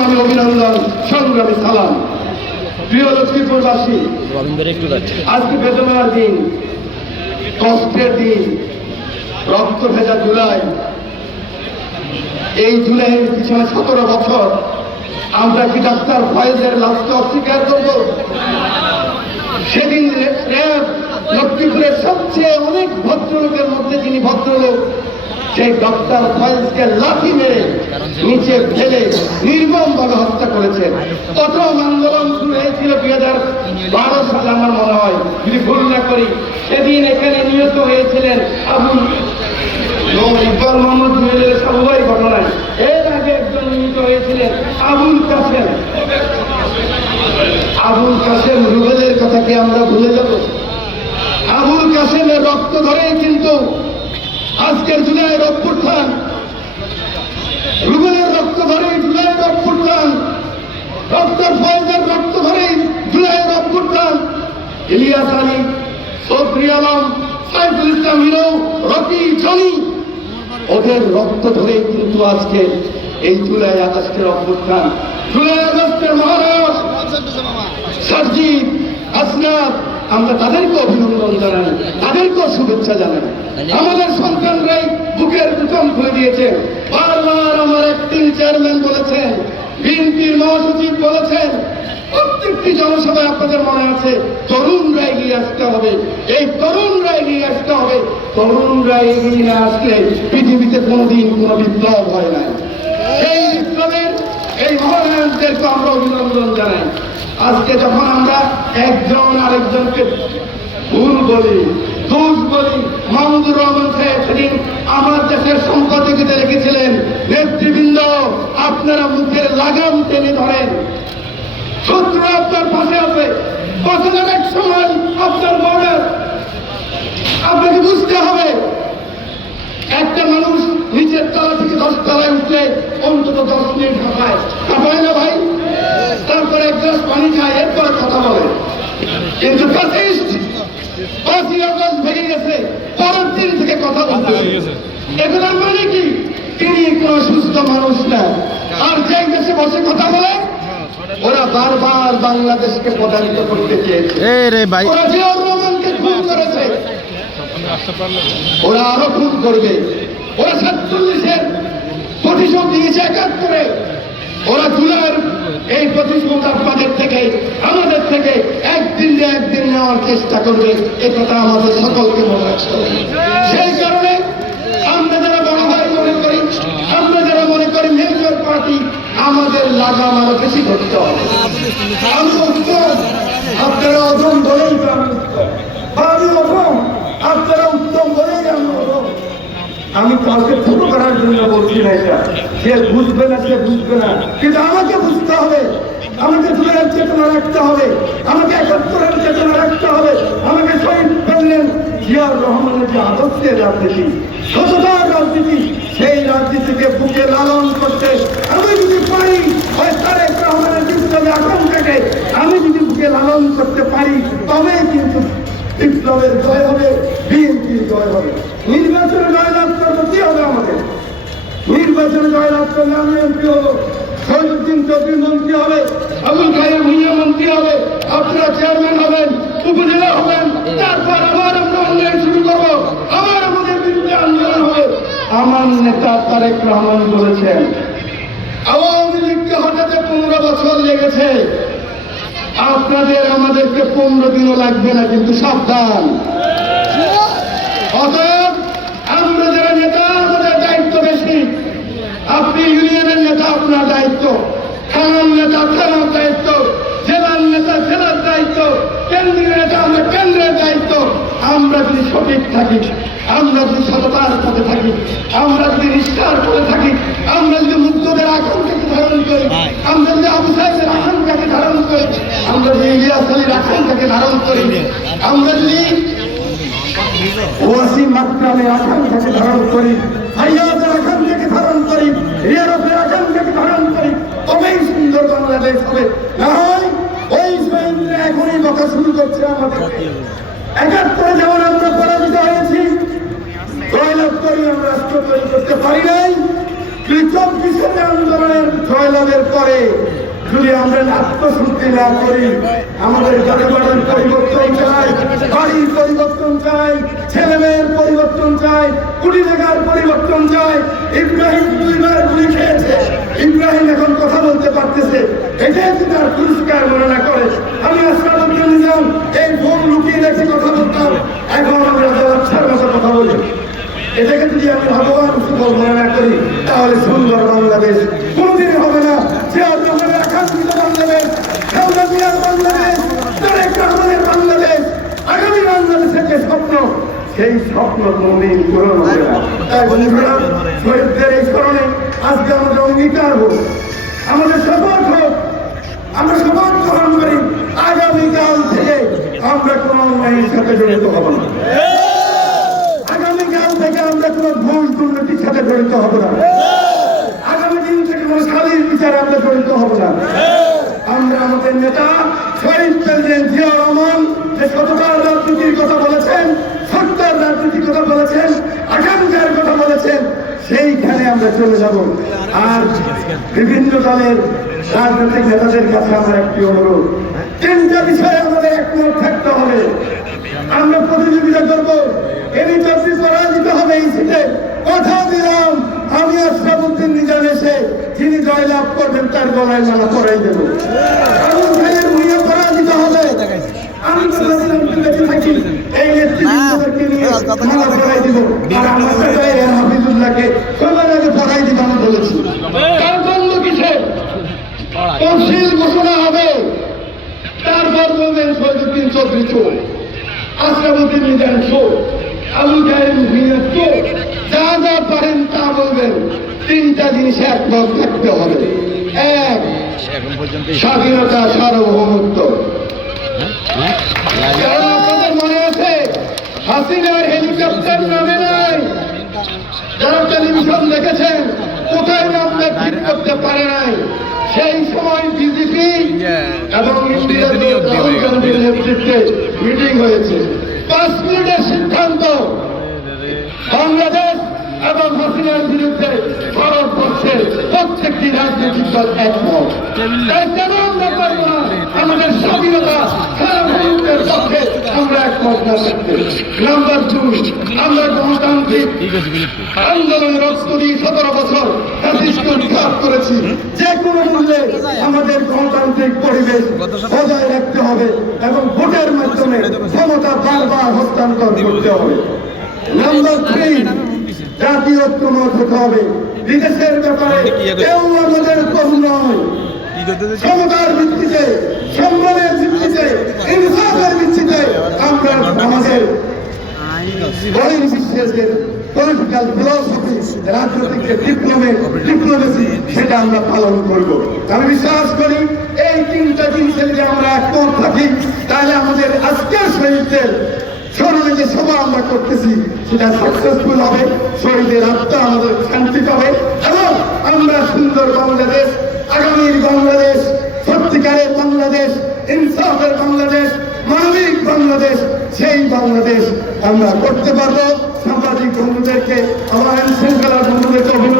সংগ্রামী অভিনন্দন সংগ্রামী সালাম। প্রিয় লক্ষ্মীপুরবাসী, আজকে বেদনার দিন, কষ্টের দিন, রক্ত ভেজা জুলাই এই জুলাইয়ের পিছনে সতেরো বছর আমরা কি ডাক্তার ফয়েজের লাশকে অস্বীকার করব? সেদিন র্যাব লক্ষ্মীপুরের সবচেয়ে অনেক ভদ্রলোকের মধ্যে যিনি ভদ্রলোক সেই ডক্টর ফয়েজকে লাঠি মেরে নিচে ফেলে নির্মমভাবে হত্যা করেছেন প্রথম আন্দোলন শুরু হয়েছিল দুই হাজার বারো সালে, আমার মনে হয়। যদি ভুল না করি, সেদিন এখানে নিহত হয়েছিলেন আবুল ইকবাল মোহাম্মদ জুয়েলের সবাই ঘটনায়। এর আগে একজন নিহত হয়েছিলেন আবুল কাসেম আবুল কাসেম রুবেলের কথা কি আমরা ভুলে যাব? আবুল কাসেমের রক্ত ধরেই কিন্তু আজকের জুলাইয়ের অভ্যুত্থান রুবেলের রক্ত ধরেই জুলাইয়ের অভ্যুত্থান ডক্টর ফয়েজের রক্ত ধরেই জুলাইয়ের অভ্যুত্থান ইলিয়াস আলী, সৌফরি আলম, সাইফুল ইসলাম হিরো, রকি জনি। ওদের রক্ত ধরেই কিন্তু আজকে এই জুলাই আগস্টের অভ্যুত্থান জুলাই আগস্টের মহারাজ সরজিৎ আমরা তাদেরকে অভিনন্দন জানাই, তাদেরকেও শুভেচ্ছা জানাই। আমাদের সন্তানরাই বুকের বুকম খুলে দিয়েছে। বারবার আমার একদিন চেয়ারম্যান বলেছেন, বিএনপির মহাসচিব বলেছেন, প্রত্যেকটি জনসভায় আপনাদের মনে আছে, তরুণরা এগিয়ে আসতে হবে। এই তরুণরা এগিয়ে আসতে হবে। তরুণরা এগিয়ে না আসলে পৃথিবীতে কোনোদিন কোনো বিপ্লব হয় না এই বিপ্লবের এই মহানায়কদেরকে আমরা অভিনন্দন জানাই। আজকে যখন আমরা একজন আরেকজনকে ভুল বলি, দোষ বলি, মাহমুদুর রহমান সাহেব আমার দেশের সম্পাদকীতে রেখেছিলেন, নেতৃবৃন্দ, আপনারা মুখের লাগাম টেনে ধরেন। শত্রু আপনার পাশে আছে, বছরের এক সময় আপনার আপনাকে বুঝতে হবে, একটা মানুষ নিচের তলা থেকে দশ তলায় উঠলে অন্তত দশ মিনিট হাঁপায় হাঁপায় না ভাই তারপরে এক গ্লাস পানি খায় এরপরে কথা বলে কিন্তু ফ্যাসিস্ট পাঁচই আগস্ট ভেঙে গেছে পরের দিন থেকে কথা বলতে এগুলোর মানে কি? তিনি কোনো সুস্থ মানুষ না। আর যে দেশে বসে কথা বলে ওরা বারবার বাংলাদেশকে প্রতারিত করতে চেয়েছে। এ রে ভাই। ওরা জিয়াউর রহমানকে খুন করেছে। ওরা আরও খুন করবে। ওরা সাতচল্লিশের প্রতিশোধ দিয়েছে একাত্তরে। ওরা জুলাইয়ের এই প্রতিশোধ আপনাদের থেকে, আমাদের থেকে একদিন না একদিন নেওয়ার চেষ্টা করবে, এ কথা আমাদের সকলকে মনে রাখতে সেই কারণে আমরা যারা বড় ভাই মনে করি, আমরা যারা মনে করি মেজর পার্টি আমাদের লাগাম আরও বেশি ধরতে হবে। আপনারা অধম বলেই আমি অধম আমি কাউকে ছোট করার জন্য বলছি না এটা। সে বুঝবে না, সে বুঝবে না। কিন্তু আমাকে বুঝতে হবে। আমাকে জুলাইয়ের চেতনা রাখতে হবে। আমাকে একাত্তরের চেতনা রাখতে হবে। আমাকে শহীদ করলেন জিয়াউর রহমানের যে আদর্শের রাজনীতি সততার রাজনীতি, সেই রাজনীতিকে বুকে লালন করতে আমি যদি পারি, হয় তারেক রহমানের বিপ্লবী আকাঙ্ক্ষাকে আমি যদি বুকে লালন করতে পারি তবে কিন্তু বিপ্লবের জয় হবে, বিএনপির জয় হবে। নির্বাচনে জয়লাভ করব কি হবে আমাদের? নির্বাচনে জয়লাভ করলে আমি এমপি হব। শহীদুদ্দিন চৌধুরী মন্ত্রী হবে, আবুল খায়ের ভুইয়া মন্ত্রী হবে, আপনারা চেয়ারম্যান হবেন, উপজেলা হবেন, তারপর আবার আমরা আন্দোলন শুরু করব। আবার আমাদের বিরুদ্ধে আন্দোলন হবে। আমার নেতা তারেক রহমান বলেছেন, আওয়ামী লীগকে হঠাৎ পনেরো বছর লেগেছে। আপনাদের, আমাদেরকে পনেরো দিনও লাগবে না, কিন্তু সাবধান। অতএব আমরা যারা নেতা আমাদের দায়িত্ব বেশি আপনি ইউনিয়নের নেতা আপনার দায়িত্ব। থানার নেতা থানার দায়িত্ব। জেলার নেতা, জেলার দায়িত্ব। কেন্দ্রীয় নেতা, আমরা কেন্দ্রের দায়িত্ব। আমরা যদি সঠিক থাকি, আমরা যদি সততার পথে থাকি, আমরা যদি নিষ্ঠার পথে থাকি, আমরা যদি মুক্তদের আকাঙ্ক্ষাকে ধারণ করি, আমরা যদি আবু সাহেবের আকাঙ্ক্ষাকে ধারণ করি, আমরা যদি ইলিয়াস আলীর আকাঙ্ক্ষাকে ধারণ করি, আমরা যদি ওয়াসি মাকরামে আকাঙ্ক্ষাকে ধারণ করি ধারণ করি তবেই সুন্দর বাংলাদেশ হবে। না হয় ওই এখনই বকা শুরু করছে আমাদের একাত্তরে যেমন আমরা পরাজিত হয়েছি পারি যদি আমরা আত্মশুদ্ধি না করি, আমাদের পরিবর্তন চাই, বাড়ির পরিবর্তন চাই ছেলে মেয়ের পরিবর্তন চাই কুড়ি টাকার পরিবর্তন চাই ইব্রাহিম দুইবার গুলি খেয়েছে। ইব্রাহিম এখন কথা বলতে পারতেছে। এটাই যদি তার পুরস্কার মনে করে। আমি আসলামকে নিলাম এই ফোন লুকিয়ে রেখে কথা বলতাম। এখন আমরা জলাচ্ছার মতো কথা বলি। এটাকে যদি আমি ভগবান সুফল মনে করি, তাহলে সুন্দর বাংলাদেশ। কোনোদিন হবে না। যে আপনাদের আকাঙ্ক্ষিত বাংলাদেশ বাংলাদেশ, তারেক রহমানের বাংলাদেশ, আগামী বাংলাদেশের যে স্বপ্ন সেই স্বপ্ন কোনোদিন পূরণ হবে না শহীদদের এই স্মরণে আজকে আমাদের অঙ্গীকার হোক। আমাদের শপথ হোক। আমরা শপথ গ্রহণ করি, আগামীকাল থেকে আমরা কোনো অন্যায়ের সাথে জড়িত হব না। আগামীকাল থেকে আমরা কোনো ভুল দুর্নীতির সাথে জড়িত হব না। আগামী দিন থেকে কোনো শালীর বিচারে আমরা জড়িত হব না। আমরা আমাদের নেতা, শহীদ প্রেসিডেন্ট জিয়া রহমান যে সততার রাজনীতির কথা বলেছেন সত্যের রাজনীতির কথা বলেছেন আকাঙ্ক্ষার কথা বলেছেন, সেইখানে আমরা চলে যাব। আর বিভিন্ন দলের রাজনৈতিক নেতাদের কাছে আমার একটি অনুরোধ, তিনটা বিষয়ে আমাদের একমত থাকতে হবে। আমরা প্রতিযোগিতা করব এনি চাকরি পরাজিত হবে এই সিটে কথা দিলাম, আমি আশরাফুদ্দিন নিজাম এসে যিনি জয়লাভ করবেন তার গলায় মালা পরাই দেব আমি ভাইয়ের ভূমিকা পরাজিত হবে আমি তো বলেছিলাম কি বেঁচে থাকি এই নেতৃত্বদেরকে নিয়ে মালা পরাই দিব আর আমার ভাই হাফিজুল্লাহকে সবার আগে আমি বলেছি তার জন্য কিসে তফসিল ঘোষণা হবে তারপর বলবেন শহীদুদ্দিন চৌধুরী চোর আশরাফুদ্দিন নিজাম চোর আবু জাহেদ ভুঁইয়া চোর যা যা পারেন তা বলবেন তিনটা জিনিসে একমত থাকতে হবে এক স্বাধীনতা সার্বভৌমত্ব। কারণ আপনাদের মনে আছে হাসিনার হেলিকপ্টার নামে নাই যারা টেলিভিশন দেখেছেন কোথায় নামটা ঠিক করতে পারে নাই সেই সময় বিজেপি এবং রাহুল গান্ধীর নেতৃত্বে মিটিং হয়েছে পাঁচ মিনিটের সিদ্ধান্ত বাংলাদেশ এবং হাসিনার বিরুদ্ধে ভারতবর্ষের প্রত্যেকটি রাজনৈতিক দল একমত। আমাদের স্বাধীনতা আমরা আমরা গণতান্ত্রিক সতেরো বছর করেছি। যে কোনো আমাদের গণতান্ত্রিক পরিবেশ বজায় রাখতে হবে এবং ভোটের মাধ্যমে ক্ষমতা বারবার হস্তান্তর করতে হবে। নাম্বার থ্রি জাতীয় ঐক্যমত হতে হবে। বিদেশের ব্যাপারে কেউ আমাদের প্রভু নয়। ক্ষমতার ভিত্তিতে সম্মানের ভিত্তিতে ইনসাফের ভিত্তিতে আমরা আমাদের বহির বিশ্বের পলিটিক্যাল ফিলসফি রাজনৈতিক যে ডিপ্লোমে ডিপ্লোমেসি সেটা আমরা পালন করব। আমি বিশ্বাস করি এই তিনটা জিনিসে যদি আমরা একমত থাকি তাহলে আমাদের আজকের শহীদদের স্মরণে যে সভা আমরা করতেছি, সেটা সাকসেসফুল হবে, শহীদের আত্মা আমাদের শান্তি পাবে, এবং আমরা সুন্দর বাংলাদেশ, আগামীর বাংলাদেশ, সত্যিকারের বাংলাদেশ, ইনসাফের বাংলাদেশ, মানবিক বাংলাদেশ, সেই বাংলাদেশ আমরা করতে পারব। সাংবাদিক বন্ধুদেরকে আমার আইন শৃঙ্খলা বন্ধুদেরকে অভিনন্দন।